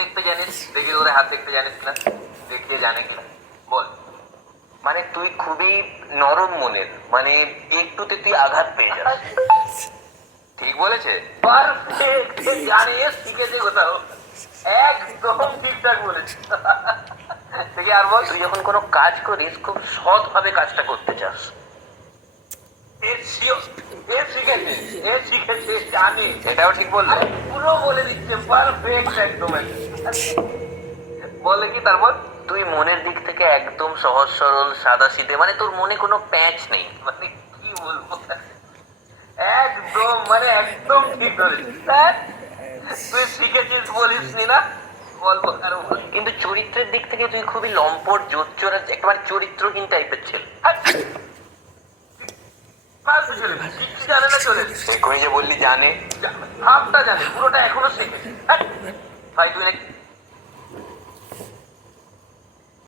দেখতে জানিস? দেখি ওদের হাত দেখতে জানিস না, দেখিয়ে জানে কিনা বল। মানে তুই খুবই নরম মনের, মানে একটুতে তুই আঘাত পেয়ে যাস। ঠিক বলেছে? পারফেক্ট, জানে শিখেছে কোথাও, একদম ঠিকঠাক বলেছে। দেখি আর বল। তুই যখন কোনো কাজ করিস খুব সৎ ভাবে কাজটা করতে চাস। জানে, এটাও ঠিক বললো, পুরো বলে দিচ্ছে পারফেক্ট একদম। বলে কি তারপর? তুই মনের দিক থেকে একদম সহজ সরল সাদা সিধে, মানে তোর মনে কোনো প্যাচ নেই, মানে কি বলবো, একদম মানে একদম ঠিক ধরেছিস। তুই শিখেছিস বলিসনি না, গল্প আর কিন্তু চরিত্রের দিক থেকে তুই খুবই লম্পট জোচ্চোর, একেবারে চরিত্রহীন টাইপের ছেলে। কিচ্ছু জানে না, চলে এক্ষুনি যে বললি জানে, হাফটা জানে, পুরোটা এখনো শেখে। ভাই তুই